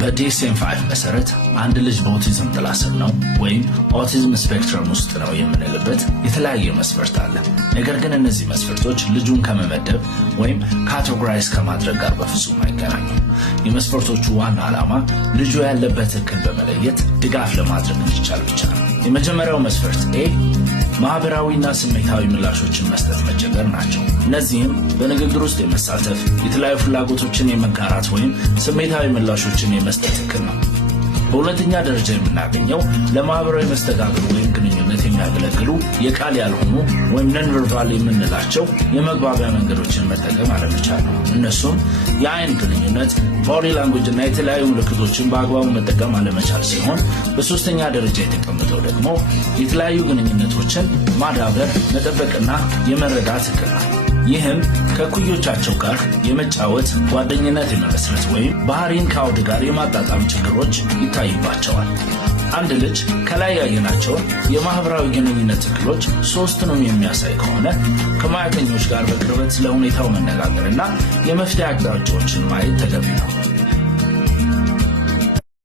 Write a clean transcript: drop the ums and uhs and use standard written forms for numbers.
በዲኤስኤም-5 መሰረት አንድ ልጅ በኦቲዝም ጥላ ስር ነው ወይም ኦቲዝም ስፔክትረም ውስጥ ነው የምንልበት የተለያየ መስፈርት አለ። ነገር ግን እነዚህ መስፈርቶች ልጁን ከመመደብ ወይም ካቴጎራይዝ ከማድረግ ጋር በፍጹም አይገናኙም። የመስፈርቶቹ ዋና ዓላማ ልጁ ያለበት እክል በመለየት ድጋፍ ለማድረግ እንዲቻል ብቻ ነው። የመጀመሪያው መስፈርት ኤ ማህበራዊና ስሜታዊ ምላሾችን መስጠት መቸገር ናቸው። እነዚህም በንግግር ውስጥ የመሳተፍ፣ የተለያዩ ፍላጎቶችን የመጋራት ወይም ስሜታዊ ምላሾችን የመስጠት እክል ነው። በሁለተኛ ደረጃ የምናገኘው ለማህበራዊ መስተጋብር ወይም ግንኙነት የሚያገለግሉ የቃል ያልሆኑ ወይም ነን ቨርባል የምንላቸው የመግባቢያ መንገዶችን መጠቀም አለመቻል ነው። እነሱም የአይን ግንኙነት፣ ቦዲ ላንጉጅ እና የተለያዩ ምልክቶችን በአግባቡ መጠቀም አለመቻል ሲሆን በሶስተኛ ደረጃ የተቀመጠው ደግሞ የተለያዩ ግንኙነቶችን ማዳበር፣ መጠበቅና የመረዳት እክል ነው። ይህም ከኩዮቻቸው ጋር የመጫወት፣ ጓደኝነት የመመስረት ወይም ባህሪን ከአውድ ጋር የማጣጣም ችግሮች ይታይባቸዋል። አንድ ልጅ ከላይ ያየናቸውን የማህበራዊ ግንኙነት እክሎች ሶስቱንም የሚያሳይ ከሆነ ከሙያተኞች ጋር በቅርበት ስለ ሁኔታው መነጋገርና የመፍትሄ አቅጣጫዎችን ማየት ተገቢ ነው።